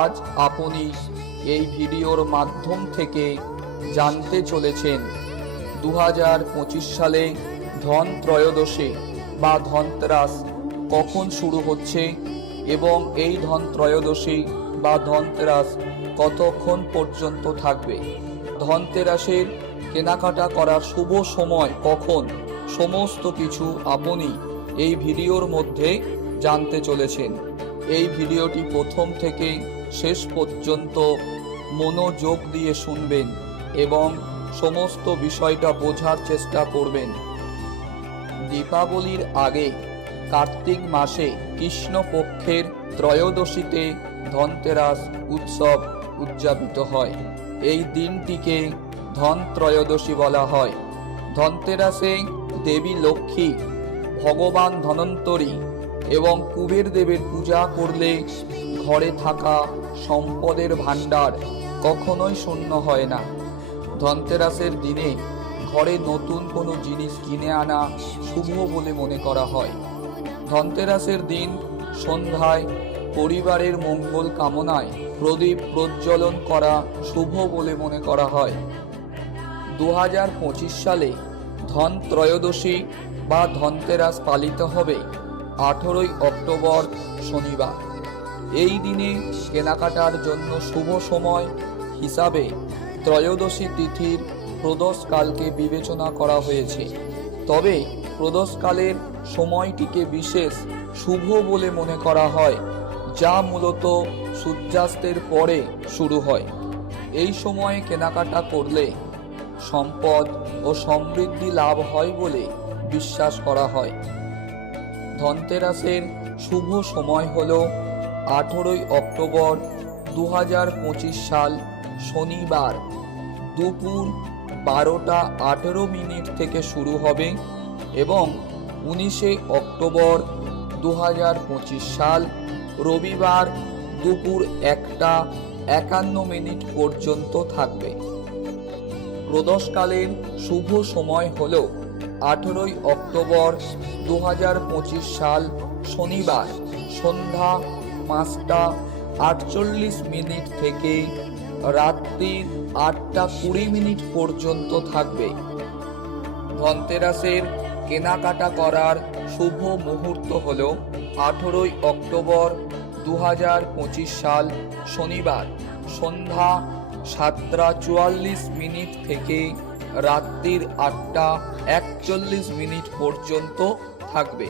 আজ আপনি এই ভিডিওর মাধ্যম থেকে জানতে চলেছেন 2025 সালে ধন ত্রয়োদশী বা ধনতেরাস কখন শুরু হচ্ছে এবং এই ধন ত্রয়োদশী বা ধনতেরাস কতক্ষণ পর্যন্ত থাকবে। ধনতেরাসের কেনাকাটা করার শুভ সময় কখন, সমস্ত কিছু আপনি এই ভিডিওর মধ্যে জানতে চলেছেন। এই ভিডিওটি প্রথম থেকে শেষ পর্যন্ত মনোযোগ দিয়ে শুনবেন এবং সমস্ত বিষয়টা বোঝার চেষ্টা করবেন। দীপাবলির আগে কার্তিক মাসে কৃষ্ণপক্ষের ত্রয়োদশীতে ধনতেরাস উৎসব উদযাপিত হয়। এই দিনটিকে ধন ত্রয়োদশী বলা হয়। ধনতেরাসে দেবী লক্ষ্মী, ভগবান ধনন্তরী এবং কুবের দেবের পূজা করলে ঘরে থাকা সম্পদের ভাণ্ডার কখনোই শূন্য হয় না। ধনতেরাসের দিনে ঘরে নতুন কোনো জিনিস কিনে আনা শুভ বলে মনে করা হয়। ধনতেরাসের দিন সন্ধ্যায় পরিবারের মঙ্গল কামনায় প্রদীপ প্রজ্বলন করা শুভ বলে মনে করা হয়। 2025 সালে ধন ত্রয়োদশী বা ধনতেরাস পালিত হবে 18 অক্টোবর শনিবার। এই দিনে কেনাকাটার জন্য শুভ সময় হিসাবে ত্রয়োদশী তিথির প্রদোষকালকে বিবেচনা করা হয়েছে। তবে প্রদোষকালের সময়টিকে বিশেষ শুভ বলে মনে করা হয়, যা মূলত সূর্যাস্তের পরে শুরু হয়। এই সময়ে কেনাকাটা করলে সম্পদ ও সমৃদ্ধি লাভ হয় বলে বিশ্বাস করা হয়। ধনতেরাসের শুভ সময় হল 18 অক্টোবর 2025 সাল শনিবার দুপুর 12টা 18 মিনিট থেকে শুরু হবে এবং 19 অক্টোবর 2025 সাল রবিবার দুপুর 1টা 51 মিনিট পর্যন্ত থাকবে। প্রদোষকালের শুভ সময় হল 18 অক্টোবর 2025 সাল শনিবার সন্ধ্যা 5টা 48 মিনিট থেকে রাত্রি 8টা 20 মিনিট পর্যন্ত থাকবে। ধনতেরাসের কেনাকাটা করার শুভ মুহূর্ত হল 18 অক্টোবর 2025 সাল শনিবার সন্ধ্যা 7টা 44 মিনিট থেকে রাত্রির 8টা 41 মিনিট পর্যন্ত থাকবে।